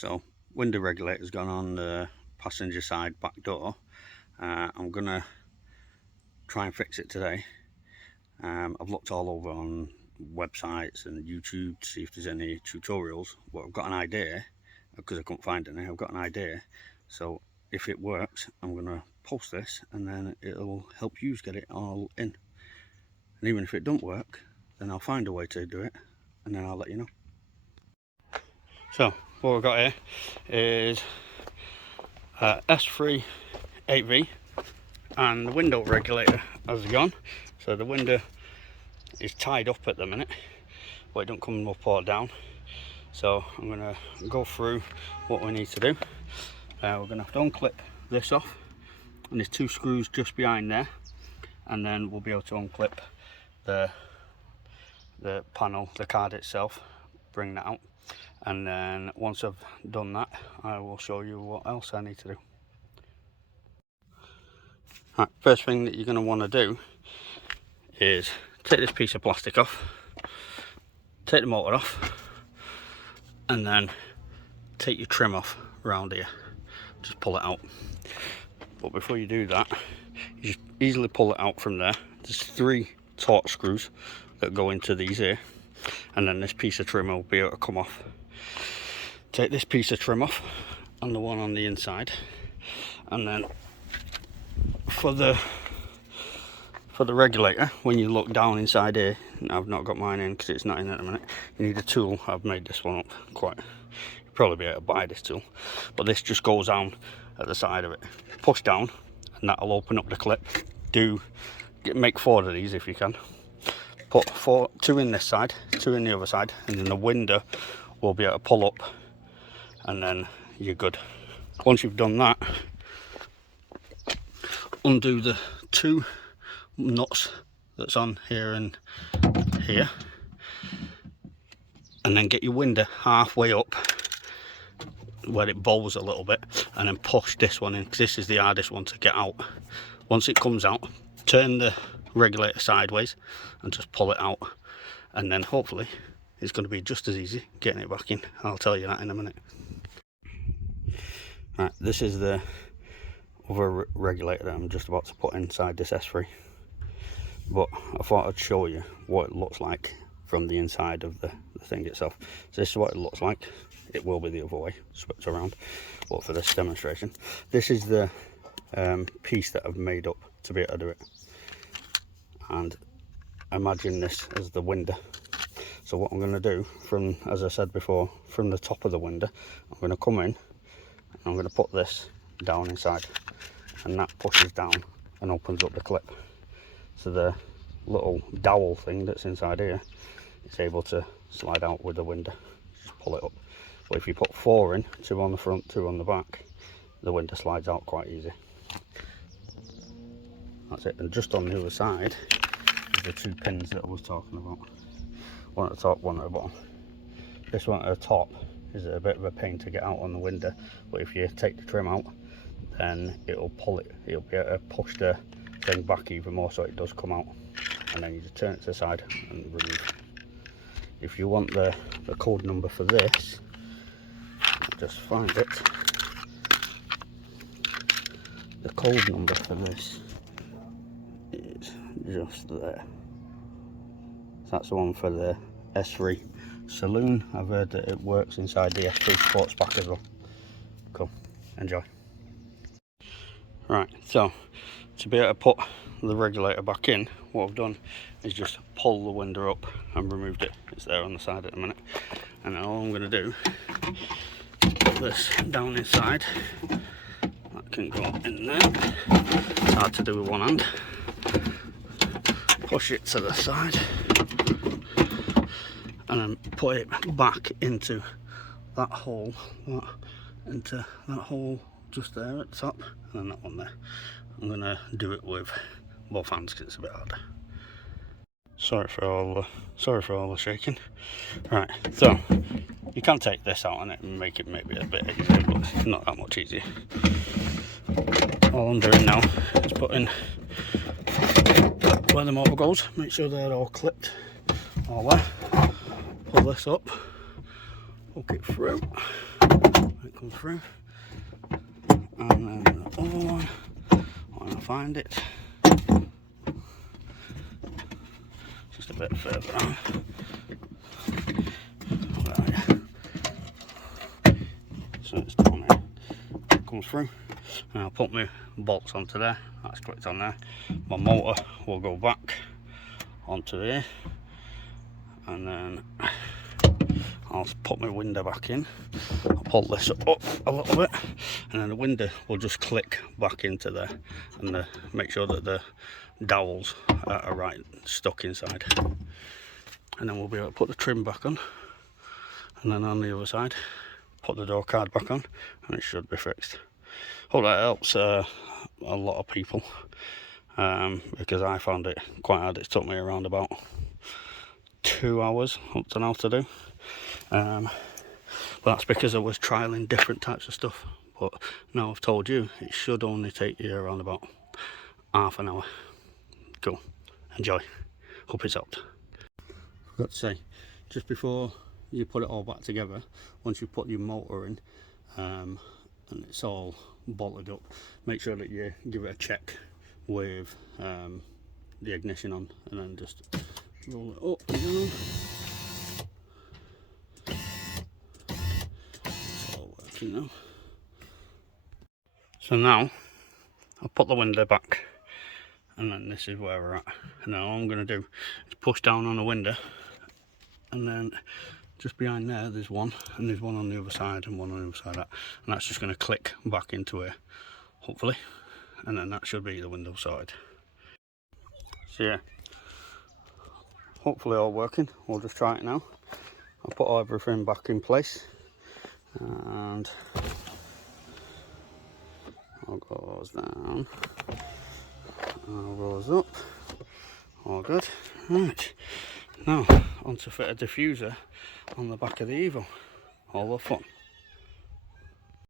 So window regulator's gone on the passenger side back door. I'm gonna try and fix it today. I've looked all over on websites and YouTube to see if there's any tutorials, but I've got an idea because I couldn't find any. I've got an idea, so if it works I'm gonna post this and then it'll help you get it all in. And even if it don't work, then I'll find a way to do it and then I'll let you know. So what we've got here is S3 A3 and the window regulator has gone. So the window is tied up at the minute, but it don't come up or down. So I'm going to go through what we need to do. We're going to have to unclip this off, and there's 2 screws just behind there, and then we'll be able to unclip the panel, the card itself, bring that out, and then once I've done that I will show you what else I need to do. Right, first thing that you're going to want to do is take this piece of plastic off, take the motor off, and then take your trim off around here. Just pull it out. But before you do that, you just easily pull it out from there. There's 3 torque screws that go into these here, and then this piece of trim will be able to come off. Take this piece of trim off and the one on the inside, and then for the regulator, when you look down inside here, I've not got mine in because it's not in at the minute, you need a tool. I've made this one up quite, you'll probably be able to buy this tool, but this just goes down at the side of it, push down, and that'll open up the clip. Make 4 of these if you can. Put 2 in this side, 2 in the other side, and then the window will be able to pull up, and then you're good. Once you've done that, undo the 2 nuts that's on here and here, and then get your window halfway up where it bows a little bit, and then push this one in, because this is the hardest one to get out. Once it comes out, turn the regulator sideways and just pull it out, and then hopefully it's going to be just as easy getting it back in. I'll tell you that in a minute. Right, this is the other regulator that I'm just about to put inside this S3, but I thought I'd show you what it looks like from the inside of the thing itself. So this is what it looks like. It will be the other way, switch around, but for this demonstration, this is the piece that I've made up to be able to do it. And imagine this as the window. So what I'm going to do, from, as I said before, from the top of the window, I'm going to come in and I'm going to put this down inside, and that pushes down and opens up the clip. So the little dowel thing that's inside here is able to slide out with the window. Just pull it up. But if you put 4 in, 2 on the front, 2 on the back, the window slides out quite easy. That's it. And just on the other side is the 2 pins that I was talking about. One at the top, one at the bottom. This one at the top is a bit of a pain to get out on the window, but if you take the trim out, then it'll pull it. It'll be able to push the thing back even more so it does come out, and then you just turn it to the side and remove. If you want the code number for this, I'll just find it. The code number for this is just there. That's the one for the S3 Saloon. I've heard that it works inside the S3 Sportsback as well. Cool, enjoy. Right, so to be able to put the regulator back in, what I've done is just pull the window up and removed it. It's there on the side at the minute, and now all I'm going to do is put this down inside. That can go in there. It's hard to do with one hand. Push it to the side and then put it back into that hole, into that hole just there at the top, and then that one there. I'm going to do it with both hands because it's a bit harder. Sorry for all the shaking. Right, so you can take this out on it and make it maybe a bit easier, but it's not that much easier. All I'm doing now is putting where the motor goes, make sure they're all clipped all there. Pull this up, hook it through, it comes through, and then the other one, when I find it, just a bit further on. So it's down there, it comes through, and I'll put my bolts onto there, that's clicked on there. My motor will go back onto here, and then I'll put my window back in. I'll pull this up a little bit, and then the window will just click back into there, and make sure that the dowels are right stuck inside. And then we'll be able to put the trim back on, and then on the other side put the door card back on, and it should be fixed. Hope that helps a lot of people, because I found it quite hard. It took me around about 2 hours up to now to do, but that's because I was trialing different types of stuff. But now I've told you, it should only take you around about half an hour. Cool, enjoy, hope it's helped. Forgot to say, just before you put it all back together, once you put your motor in and it's all bolted up, make sure that you give it a check with the ignition on, and then just roll it up and down. It's all working now. So now I'll put the window back, and then this is where we're at. And now all I'm going to do is push down on the window, and then just behind there there's one, and there's one on the other side and one on the other side of that, and that's just going to click back into here, hopefully, and then that should be the window side. So yeah, hopefully all working. We'll just try it now. I'll put everything back in place, and all goes down, all goes up, all good. Right, now on to fit a diffuser on the back of the Evo. All the fun.